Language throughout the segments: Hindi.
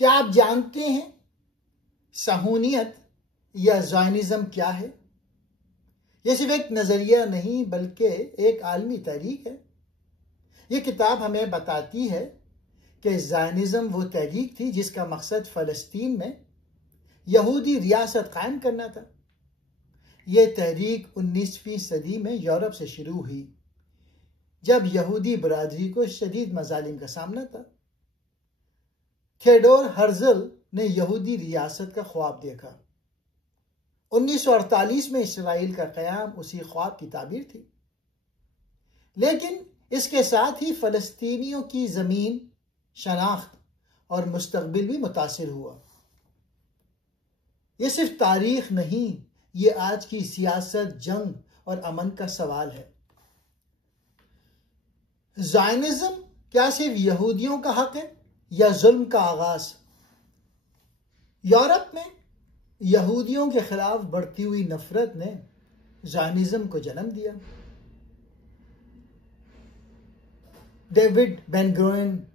क्या आप जानते हैं सहूनियत या ज़ायनिज़्म क्या है? यह सिर्फ एक नज़रिया नहीं बल्कि एक आलमी तहरीक है। ये किताब हमें बताती है कि ज़ायनिज़्म वो तहरीक थी जिसका मकसद फ़लस्तीन में यहूदी रियासत कायम करना था। ये तहरीक 19वीं सदी में यूरोप से शुरू हुई, जब यहूदी बरादरी को शदीद मजालिम का सामना था। थियोडोर हर्ज़ल ने यहूदी रियासत का ख्वाब देखा। 1948 में इसराइल का क़याम उसी ख्वाब की ताबीर थी, लेकिन इसके साथ ही फ़लस्तीनियों की ज़मीन, शनाख्त और मुस्तक़बिल भी मुतासिर हुआ। ये सिर्फ तारीख नहीं, ये आज की सियासत, जंग और अमन का सवाल है। ज़ायनिज़्म क्या सिर्फ यहूदियों का हक है या जुल्म का आगाज? यूरोप में यहूदियों के खिलाफ बढ़ती हुई नफरत ने ज़ायनिज़्म को जन्म दिया। डेविड बेन-गुरियन,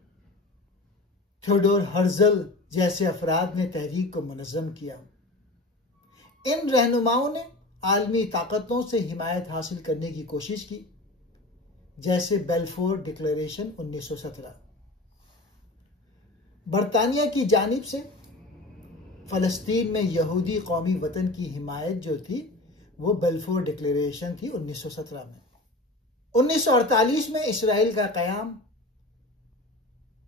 थियोडोर हर्ज़ल जैसे अफराद ने तहरीक को मुनज़्ज़म किया। इन रहनुमाओं ने आलमी ताकतों से हिमायत हासिल करने की कोशिश की, जैसे बेल्फोर डिक्लेरेशन 1917। बरतानिया की जानिब से फ़लस्तीन में यहूदी कौमी वतन की हिमायत जो थी वो बेल्फोर डिक्लेरेशन थी 1917 में। 1948 में इसराइल का क़याम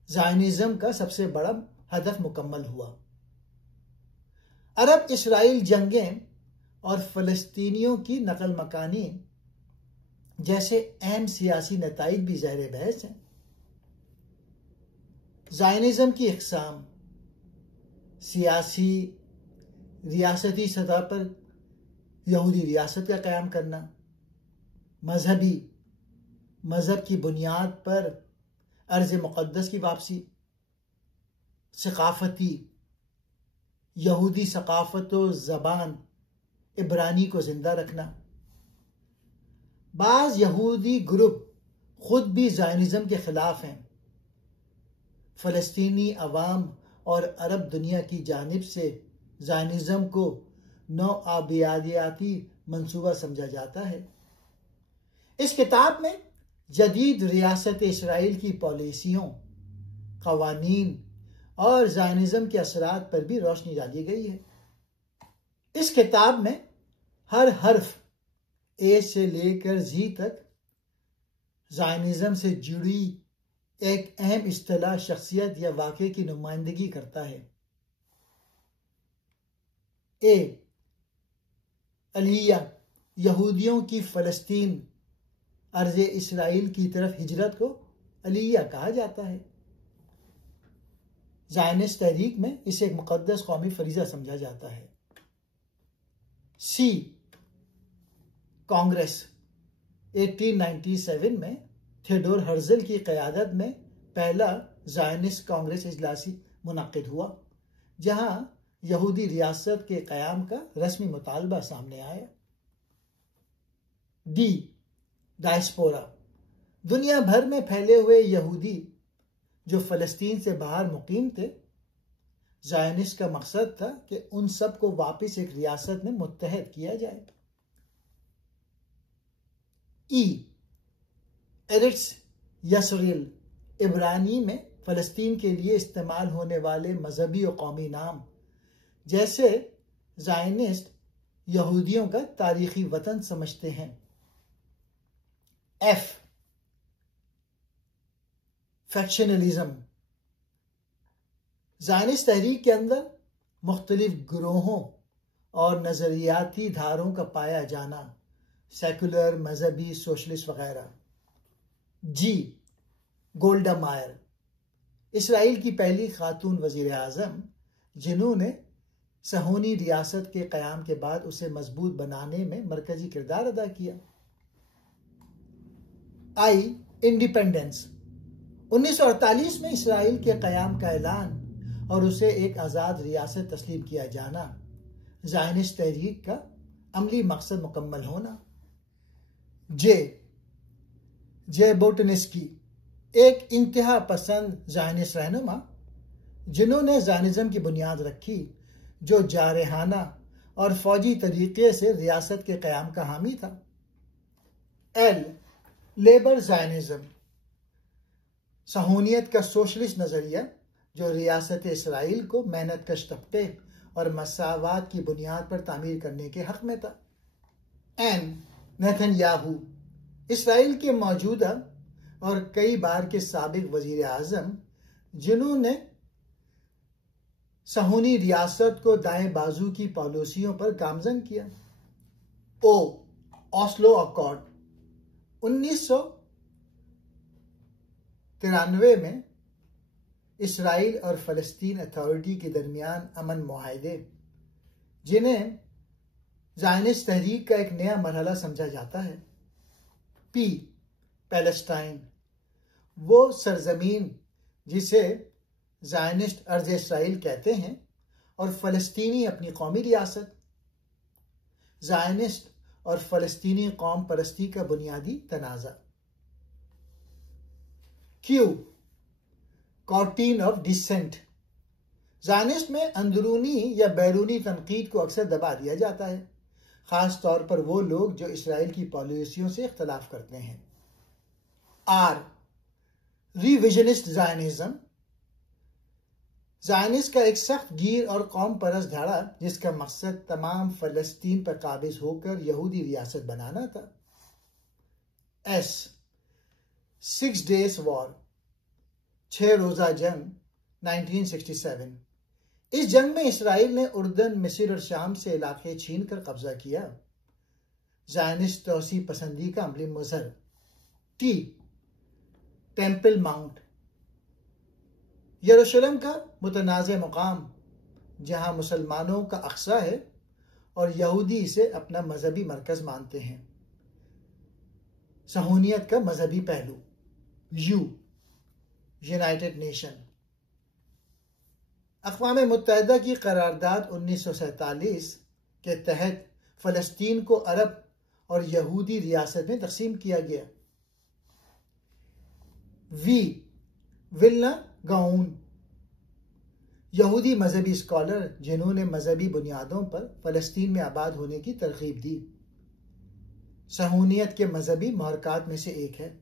ज़ायनिज़्म का सबसे बड़ा हदफ मुकम्मल हुआ। अरब इसराइल जंगें और फ़लस्तीनियों की नकल मकानी जैसे अहम सियासी नताइज भी ज़ाहिर बहस हैं। ज़ायनिज़्म की इक़साम: सियासी, रियासती सतह पर यहूदी रियासत का क़याम करना, मजहबी, मजहब की बुनियाद पर अर्ज़ मुक़द्दस की वापसी, सक़ाफ़ती, यहूदी सक़ाफ़त व ज़बान इब्रानी को ज़िंदा रखना। बाज़ यहूदी ग्रुप खुद भी ज़ायनिज़्म के ख़िलाफ़ हैं। फ़लस्तीनी अवाम और अरब दुनिया की जानिब से ज़ायनिज़्म को नौआबियाती मंसूबा समझा जाता है। इस किताब में जदीद रियासत इसराइल की पॉलिसियों, क़वानीन और ज़ायनिज़्म के असरात पर भी रोशनी डाली गई है। इस किताब में हर हर्फ ए से लेकर जी तक ज़ायनिज़्म से जुड़ी एक अहम इस्तिलाह, शख्सियत या वाक़े की नुमाइंदगी करता है। ए, अलिया, यहूदियों की फ़लस्तीन अर्ज़ इसराइल की तरफ हिजरत को अलिया कहा जाता है। ज़ायनिस्ट तहरीक में इसे एक मुक़द्दस कौमी फरीज़ा समझा जाता है। सी, कांग्रेस 1897 में थियोडोर हर्ज़ल की क़यादत में पहला ज़ायनिस्ट कांग्रेस इजलासी मुनक़्क़िद हुआ, जहां यहूदी रियासत के क़याम का रस्मी मुतालबा सामने आया। डी, डायस्पोरा, दुनिया भर में फैले हुए यहूदी जो फ़लस्तीन से बाहर मुकीम थे। ज़ायनिस्ट का मकसद था कि उन सब को वापस एक रियासत में मुत्तहद किया जाए। ई, एरिट्स यसरील, इब्रानी में फ़लस्तीन के लिए इस्तेमाल होने वाले मजहबी और कौमी नाम, जैसे ज़ायनिस्ट यहूदियों का तारीखी वतन समझते हैं। एफ, फैक्शनलिज्म, ज़ायनिस्ट तहरीक के अंदर मुख्तलिफ ग्रोहों और नज़रियाती धारों का पाया जाना, सेकुलर, मजहबी, सोशलिस्ट वगैरह। जी, गोल्डा मायर, इसराइल की पहली खातून वज़ीर आज़म, जिन्होंने सहूनी रियासत के क़याम के बाद उसे मजबूत बनाने में मरकजी किरदार अदा किया। आई, इंडिपेंडेंस, 1948 में इसराइल के क़याम का ऐलान और उसे एक आज़ाद रियासत तस्लीम किया जाना, ज़ायनिस्ट तहरीक का अमली मकसद मुकम्मल होना। जे बोटनिस्की, एक इंतहा पसंद ज़ायनिस्ट रहनुमा जिन्होंने ज़ायनिज़्म की बुनियाद रखी, जो जारहाना और फौजी तरीके से रियासत के क़याम का हामी था। एल, लेबर ज़ायनिज़्म, सहूनियत का सोशलिस्ट नज़रिया जो रियासत इसराइल को मेहनत कश तबके और मसावात की बुनियाद पर तामीर करने के हक में था। एन, नेतन्याहू, इसराइल के मौजूदा और कई बार के साबिक वजीर आज़म जिन्होंने सहूनी रियासत को दाएं बाजू की पॉलिसियों पर गामजन किया। ओ, ऑस्लो अकॉर्ड, 1993 में इसराइल और फ़लस्तीन अथॉरिटी के दरमियान अमन मुआहदे, जिन्हें ज़ायनिस्ट तहरीक का एक नया मरहला समझा जाता है। पी, पैलेस्टाइन, वो सरजमीन जिसे ज़ायनिस्ट अर्ज़ इसराइल कहते हैं और फ़लस्तीनी अपनी कौमी रियासत। ज़ायनिस्ट और फ़लस्तीनी कौम परस्ती का बुनियादी तनाज़ा। क्यू, कॉर्टीन ऑफ डिसेंट, ज़ायनिस्ट में अंदरूनी या बैरूनी तनकीद को अक्सर दबा दिया जाता है, ख़ास तौर पर वो लोग जो इसराइल की पॉलिसियों से इख्तलाफ करते हैं। आर, रिविजनिस्ट ज़ायनिज़्म, ज़ायनिस्ट का एक सख्त गिर और कौम परस्त धारा जिसका मकसद तमाम फ़लस्तीन पर काबिज होकर यहूदी रियासत बनाना था। एस, 6 डेज वॉर, 6 रोज़ा जंग 1967। इस जंग में इसराइल ने उर्दन, मिस्र और शाम से इलाके छीन कर कब्जा किया। ज़ायनिस्ट तौसी पसंदी का अमली मज़हर। टी, टेम्पल माउंट, यरूशलेम का मुतनाज़ मुकाम जहां मुसलमानों का अक्सा है और यहूदी इसे अपना मजहबी मरकज मानते हैं। सहूनियत का मजहबी पहलू। यू, यूनाइटेड नेशन, अक़वाम मुत्तहिदा की करारदाद 1947 के तहत फ़लस्तीन को अरब और यहूदी रियासत में तकसीम किया गया। वी, विल्ना गाउन, यहूदी मजहबी स्कॉलर जिन्होंने मजहबी बुनियादों पर फ़लस्तीन में आबाद होने की तरगीब दी। सहूनियत के मजहबी महरकात में से एक है।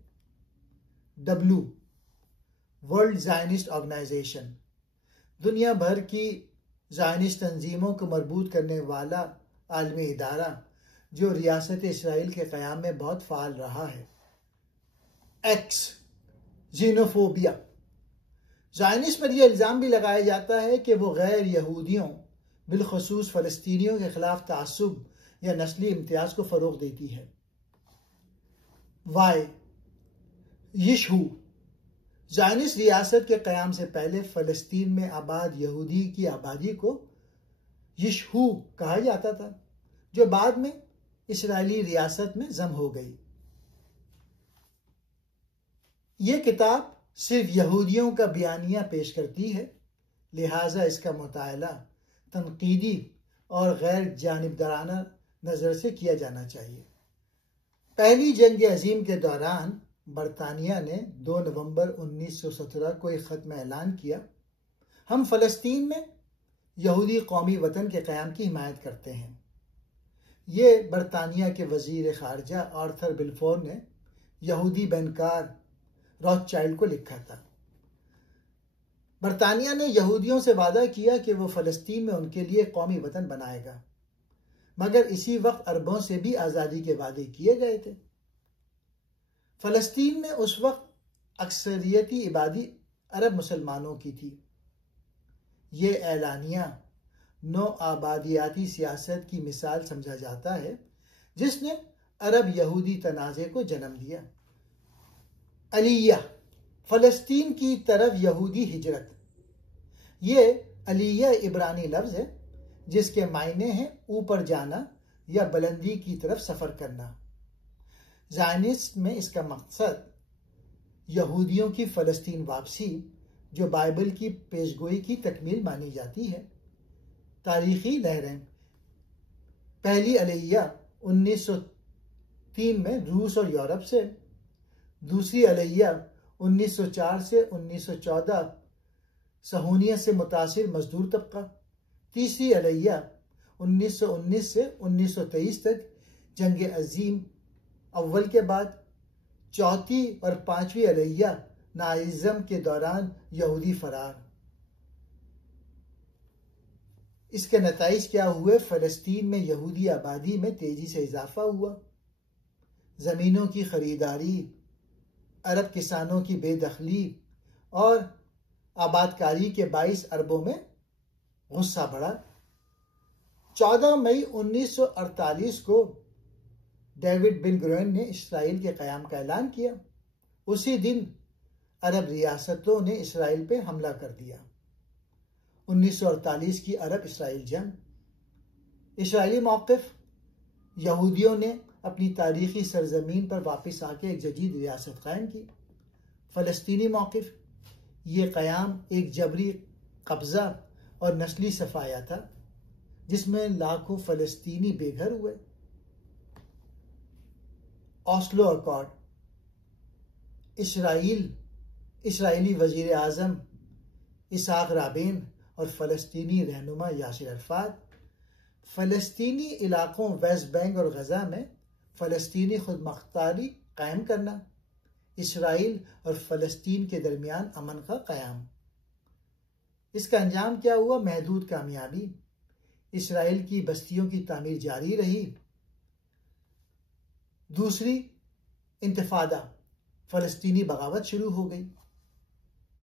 डब्ल्यू, वर्ल्ड ज़ायनिस्ट ऑर्गेनाइजेशन, दुनिया भर की ज़ायनिस्ट तंजीमों को मरबूत करने वाला आलमी इदारा जो रियासत इसराइल के क़याम में बहुत फ़ाल रहा है। एक्स, जीनोफोबिया, ज़ायनिस्ट पर यह इल्ज़ाम भी लगाया जाता है कि वो गैर यहूदियों, बिलखसूस फ़लस्तीनियों के खिलाफ तासुब या नस्ली इम्तियाज़ को फ़रोग़ देती है। वाई, यिशहू, ज़ायनिस्ट रियासत के क़याम से पहले फ़लस्तीन में आबाद यहूदी की आबादी को यिशहू कहा जाता था, जो बाद में इसराइली रियासत में जम हो गई। ये किताब सिर्फ यहूदियों का बयानिया पेश करती है, लिहाजा इसका मुताला तनकीदी और गैर जानिबदाराना नज़र से किया जाना चाहिए। पहली जंग अजीम के दौरान बरतानिया ने 2 नवंबर 1917 को एक ख़त में ऐलान किया, हम फ़लस्तीन में यहूदी कौमी वतन के क़याम की हिमायत करते हैं। ये बरतानिया के वज़ीर ख़ारजा आर्थर बिलफोर ने यहूदी बनकार रॉथचाइल्ड को लिखा था। बरतानिया ने यहूदियों से वादा किया कि वो फ़लस्तीन में उनके लिए कौमी वतन बनाएगा, मगर इसी वक्त अरबों से भी आज़ादी के वादे किए गए थे। फ़लस्तीन में उस वक्त अक्सरियती इबादी अरब मुसलमानों की थी। ये ऐलानिया नौ आबादियाती सियासत की मिसाल समझा जाता है, जिसने अरब यहूदी तनाज़े को जन्म दिया। अलिया, फ़लस्तीन की तरफ यहूदी हिजरत। ये अलिया इब्रानी लफ्ज़ है जिसके मायने हैं ऊपर जाना या बुलंदी की तरफ सफ़र करना। ज़ायनिस्ट में इसका मकसद यहूदियों की फ़लस्तीन वापसी, जो बाइबल की पेशगोई की तकमील मानी जाती है। तारीख़ी लहरें। पहली अलिया 1903 में रूस और यूरोप से, दूसरी अलिया 1904 से 1914 सहूनियत से मुतासिर मजदूर तबका। तीसरी अलैया 1919 से 1923 तक जंग अजीम अव्वल के बाद। चौथी और पांचवी अलैया नाजिज्म के दौरान यहूदी फरार। इसके नताइज क्या हुए? फ़लस्तीन में यहूदी आबादी में तेजी से इजाफा हुआ, ज़मीनों की खरीदारी, अरब किसानों की बेदखली और आबादकारी के 22 अरबों में गुस्सा बढ़ा। 14 मई 1948 को डेविड बिन गुरियन ने इसराइल के क़याम का ऐलान किया। उसी दिन अरब रियासतों ने इसराइल पे हमला कर दिया। 1948 की अरब इसराइल जंग। इसराइली मौक़िफ़, यहूदियों ने अपनी तारीख़ी सरजमीन पर वापस आके एक जदीद रियासत कायम की। फ़लस्तीनी मौक़िफ़, ये क़याम एक जबरी कब्ज़ा और नस्ली सफाया था जिसमें लाखों फ़लस्तीनी बेघर हुए। Oslo accord. इसराइली वज़ीर आज़म इसहाक राबिन और फ़लस्तीनी रहनुमा यासिर अरफ़ात फ़लस्तीनी इलाकों वेस्ट बैंक और गज़ा में फ़लस्तीनी खुदमुख्तारी कायम करना, इसराइल और फ़लस्तीन के दरमियान अमन का क़याम। इसका अंजाम क्या हुआ? महदूद कामयाबी। इसराइल की बस्तियों की तामीर जारी रही। दूसरी इंतिफादा, फ़लस्तीनी बगावत शुरू हो गई।